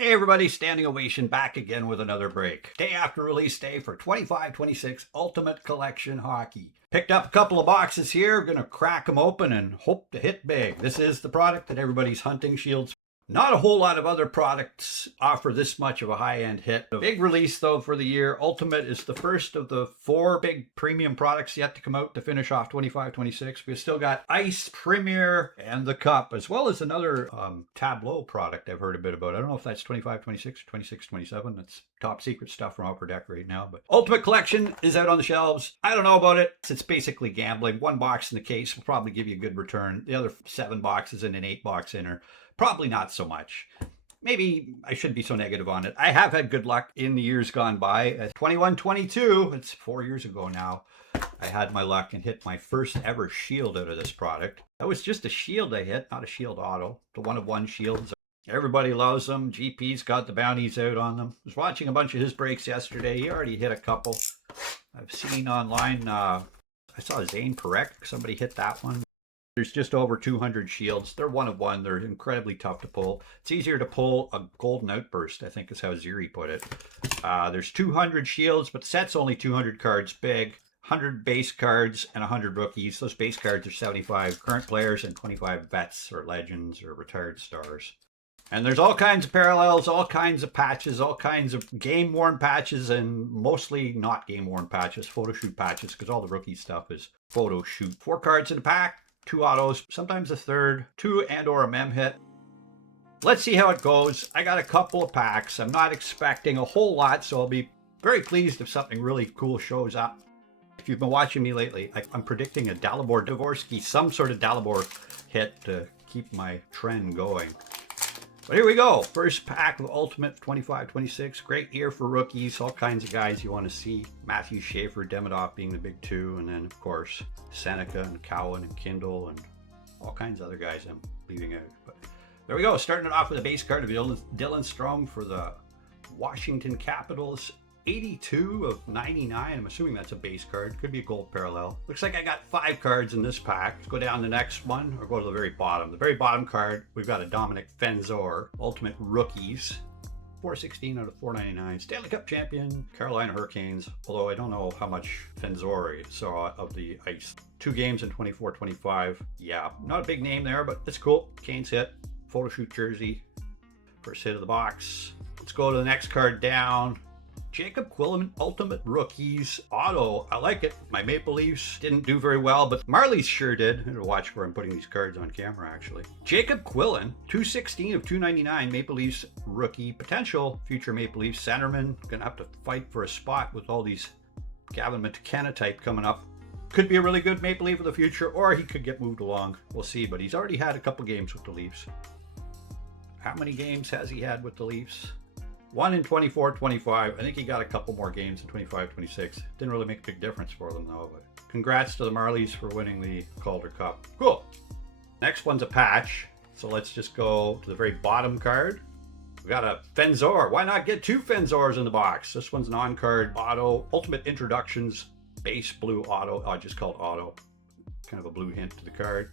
Hey everybody, standing ovation back again with another break. Day after release day for 25-26 Ultimate Collection Hockey. Picked up a couple of boxes here, gonna crack them open and hope to hit big. This is the product that everybody's hunting shields. Not a whole lot of other products offer this much of a high-end hit. The big release though for the year, Ultimate is the first of the 4 big premium products yet to come out to finish off 25-26. We've still got Ice, Premier, and the Cup, as well as another Tableau product I've heard a bit about. I don't know if that's 25-26 or 26-27. That's top secret stuff from Upper Deck right now. But Ultimate Collection is out on the shelves. I don't know about it. It's basically gambling. 1 box in the case will probably give you a good return. The other 7 boxes in an 8-box inner, probably not so much. Maybe I shouldn't be so negative on it. I have had good luck in the years gone by. At 21-22, it's 4 years ago now, I had my luck and hit my first ever shield out of this product. That was just a shield I hit, not a shield auto. The 1-of-1 shields. Everybody loves them. GP's got the bounties out on them. I was watching a bunch of his breaks yesterday. He already hit a couple. I've seen online, I saw Zane Perek. Somebody hit that one. There's just over 200 shields. They're 1-of-1. They're incredibly tough to pull. It's easier to pull a golden outburst, I think is how Ziri put it. There's 200 shields, but the set's only 200 cards big. 100 base cards and 100 rookies. Those base cards are 75 current players and 25 vets or legends or retired stars. And there's all kinds of parallels, all kinds of patches, all kinds of game-worn patches, and mostly not game-worn patches, photo shoot patches, because all the rookie stuff is photo shoot. 4 cards in a pack. 2 autos, sometimes a third, 2 and or a mem hit. Let's see how it goes. I got a couple of packs. I'm not expecting a whole lot, so I'll be very pleased if something really cool shows up. If you've been watching me lately, I'm predicting a Dalibor Dvorsky, some sort of Dalibor hit to keep my trend going. But here we go. First pack of Ultimate 25-26. Great year for rookies. All kinds of guys you want to see. Matthew Schaefer, Demidov being the big 2. And then, of course, Seneca and Cowan and Kindle and all kinds of other guys I'm leaving out. But there we go. Starting it off with a base card of Dylan Strome for the Washington Capitals. 82 of 99. I'm assuming that's a base card. Could be a gold parallel. Looks like I got 5 cards in this pack. Let's go down the next one or go to the very bottom. The very bottom card, we've got a Dominic Fenzor, Ultimate Rookies. 416 out of 499. Stanley Cup champion, Carolina Hurricanes. Although I don't know how much Fenzor saw of the ice. 2 games in 24-25. Yeah, not a big name there, but it's cool. Canes hit. Photo shoot jersey. First hit of the box. Let's go to the next card down. Jacob Quillen, Ultimate Rookies Auto. I like it. My Maple Leafs didn't do very well, but Marlies sure did. I had to watch where I'm putting these cards on camera, actually. Jacob Quillen, 216 of 299. Maple Leafs rookie. Potential future Maple Leafs centerman. Gonna have to fight for a spot with all these Gavin McKenna type coming up. Could be a really good Maple Leaf of the future, or he could get moved along. We'll see, but he's already had a couple games with the Leafs. How many games has he had with the Leafs? 1 in 24-25. I think he got a couple more games in 25-26. Didn't really make a big difference for them though, but congrats to the Marlies for winning the Calder Cup. Cool. Next one's a patch. So let's just go to the very bottom card. We got a Fenzor. Why not get 2 Fenzors in the box? This one's an on-card auto. Ultimate Introductions base blue auto. Oh, just called auto. Kind of a blue hint to the card.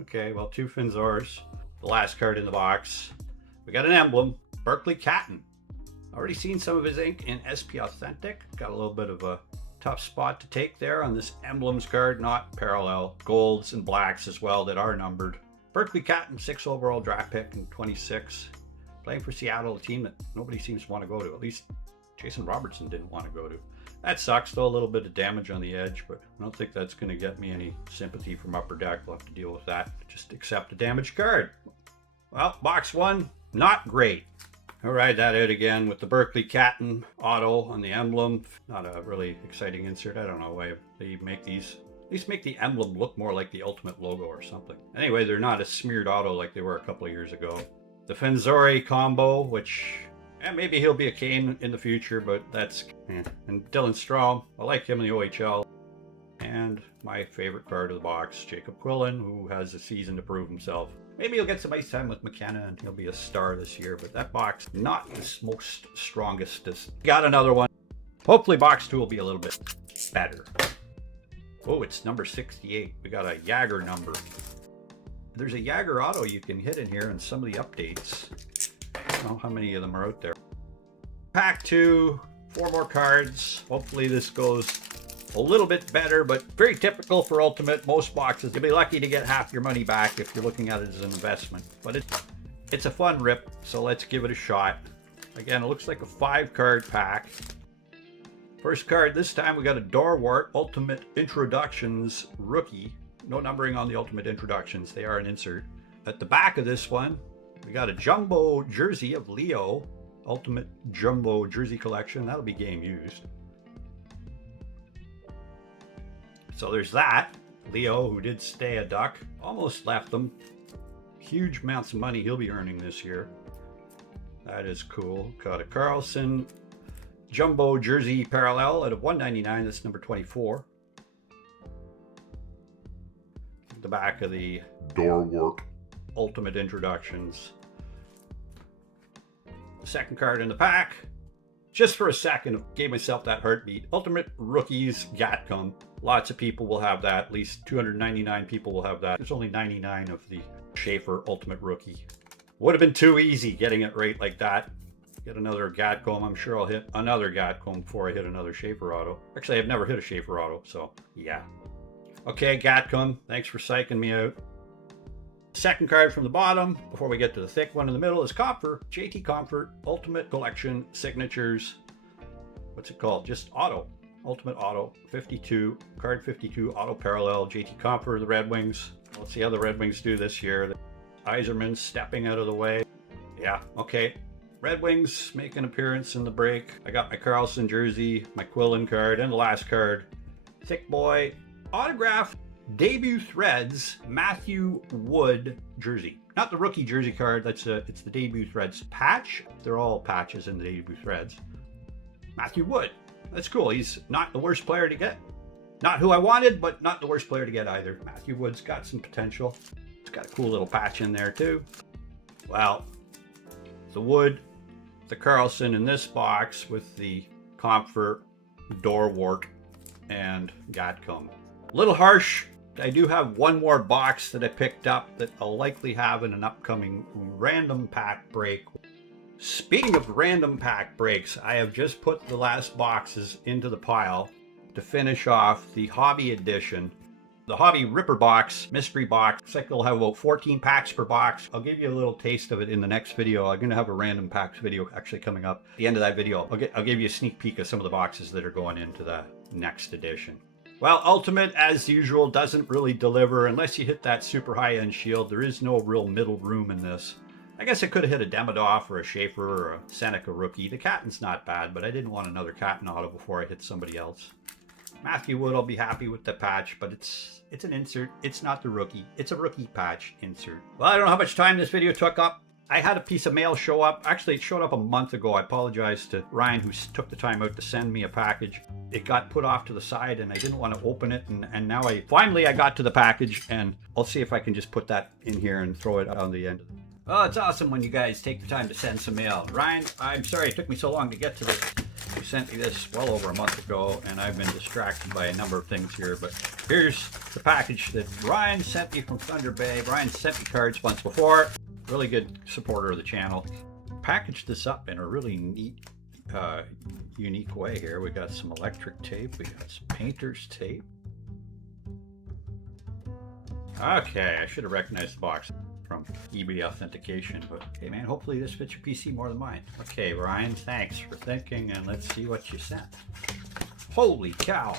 Okay, well, 2 Fenzors. The last card in the box. We got an emblem, Berkeley Catton. Already seen some of his ink in SP Authentic. Got a little bit of a tough spot to take there on this emblems card, not parallel. Golds and blacks as well that are numbered. Berkeley Catton, 6 overall draft pick in 26. Playing for Seattle, a team that nobody seems to want to go to. At least Jason Robertson didn't want to go to. That sucks though, a little bit of damage on the edge, but I don't think that's going to get me any sympathy from Upper Deck. We'll have to deal with that. Just accept a damaged card. Well, box 1, not great. I'll ride that out again with the Berkeley Catton auto on the emblem. Not a really exciting insert. I don't know why they make these. At least make the emblem look more like the Ultimate logo or something. Anyway, they're not a smeared auto like they were a couple of years ago. The Fenzori combo, which... maybe he'll be a Kane in the future, but that's... And Dylan Strome, I like him in the OHL. And my favorite card of the box, Jacob Quillen, who has a season to prove himself. Maybe he'll get some ice time with McKenna and he'll be a star this year, but that box, not his most strongest. Got another one. Hopefully box 2 will be a little bit better. Oh, it's number 68. We got a Jagger number. There's a Jagger auto you can hit in here in some of the updates. I don't know how many of them are out there. Pack 2, 4 more cards. Hopefully this goes a little bit better, but very typical for Ultimate. Most boxes, you'll be lucky to get half your money back if you're looking at it as an investment. But it's a fun rip, so let's give it a shot. Again, it looks like a 5-card pack. First card this time, we got a Dorwart Ultimate Introductions Rookie. No numbering on the Ultimate Introductions, they are an insert. At the back of this one, we got a Jumbo Jersey of Leo. Ultimate Jumbo Jersey Collection, that'll be game used. So there's that. Leo, who did stay a Duck, almost left them. Huge amounts of money he'll be earning this year. That is cool. Got a Carlson Jumbo Jersey Parallel out of 199. That's number 24. The back of the Dorwart Ultimate Introductions. The second card in the pack. Just for a second, gave myself that heartbeat. Ultimate Rookies Gatcom. Lots of people will have that. At least 299 people will have that. There's only 99 of the Schaefer Ultimate Rookie. Would have been too easy getting it right like that. Get another Gatcom. I'm sure I'll hit another Gatcom before I hit another Schaefer auto. Actually, I've never hit a Schaefer auto, so yeah. Okay, Gatcom, thanks for psyching me out. Second card from the bottom, before we get to the thick one in the middle, is Comfort, JT Comfort, Ultimate Collection, Signatures. What's it called? Just Auto. Ultimate Auto, 52, card 52, Auto Parallel, JT Comfort, the Red Wings. Let's see how the Red Wings do this year. Iserman stepping out of the way. Yeah, okay. Red Wings make an appearance in the break. I got my Carlson jersey, my Quillen card, and the last card. Thick Boy, autograph, debut threads, Matthew Wood jersey. Not the rookie jersey card, it's the debut threads patch. They're all patches in the debut threads. Matthew Wood, that's cool. He's not the worst player to get. Not who I wanted, but not the worst player to get either. Matthew Wood's got some potential. It's got a cool little patch in there too. Well, the Wood, the Carlson in this box with the Comfort, Dorwart, and Gatcom. A little harsh. I do have one more box that I picked up that I'll likely have in an upcoming random pack break. Speaking of random pack breaks, I have just put the last boxes into the pile to finish off the Hobby Edition. The Hobby Ripper Box, Mystery Box. Looks like they'll have about 14 packs per box. I'll give you a little taste of it in the next video. I'm going to have a random packs video actually coming up. At the end of that video, I'll give you a sneak peek of some of the boxes that are going into the next edition. Well, Ultimate, as usual, doesn't really deliver unless you hit that super high-end shield. There is no real middle room in this. I guess I could have hit a Demidov or a Schaefer or a Seneca rookie. The Catton's not bad, but I didn't want another Catton auto before I hit somebody else. Matthew Wood, I'll be happy with the patch, but it's an insert. It's not the rookie. It's a rookie patch insert. Well, I don't know how much time this video took up. I had a piece of mail show up. Actually, it showed up a month ago. I apologize to Ryan, who took the time out to send me a package. It got put off to the side, and I didn't want to open it. And now I got to the package, and I'll see if I can just put that in here and throw it on the end. Well, it's awesome when you guys take the time to send some mail. Ryan, I'm sorry it took me so long to get to this. You sent me this well over a month ago, and I've been distracted by a number of things here, but here's the package that Ryan sent me from Thunder Bay. Ryan sent me cards once before. Really good supporter of the channel. Packaged this up in a really neat, unique way here. We got some electric tape. We got some painter's tape. Okay, I should have recognized the box from eBay authentication, but okay, man, hopefully this fits your PC more than mine. Okay, Ryan, thanks for thinking, and let's see what you sent. Holy cow.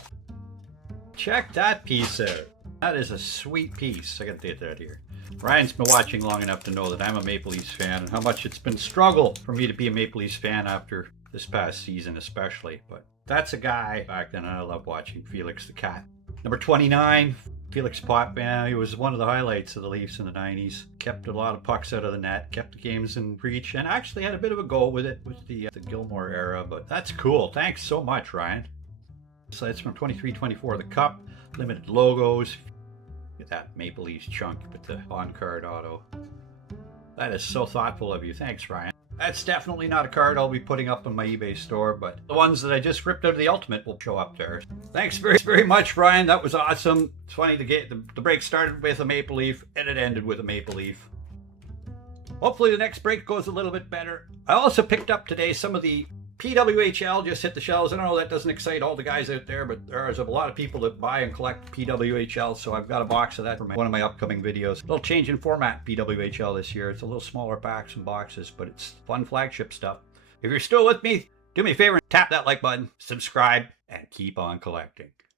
Check that piece out. That is a sweet piece. I gotta get that here. Ryan's been watching long enough to know that I'm a Maple Leafs fan and how much it's been struggle for me to be a Maple Leafs fan after this past season especially. But that's a guy back then I love watching, Felix the Cat. Number 29, Felix Potvin. He was one of the highlights of the Leafs in the 90s. Kept a lot of pucks out of the net, kept the games in reach, and actually had a bit of a go with it with the Gilmore era. But that's cool. Thanks so much, Ryan. So it's from 23-24, the Cup, limited logos. Get that Maple Leafs chunk with the on-card auto. That is so thoughtful of you. Thanks, Ryan. That's definitely not a card I'll be putting up on my eBay store, but the ones that I just ripped out of the Ultimate will show up there. Thanks very much, Brian. That was awesome. It's funny to get the break started with a maple leaf and it ended with a maple leaf. Hopefully the next break goes a little bit better. I also picked up today some of the PWHL just hit the shelves. I know that doesn't excite all the guys out there, but there's a lot of people that buy and collect PWHL, so I've got a box of that for one of my upcoming videos. A little change in format PWHL this year. It's a little smaller packs and boxes, but it's fun flagship stuff. If you're still with me, do me a favor and tap that like button, subscribe, and keep on collecting.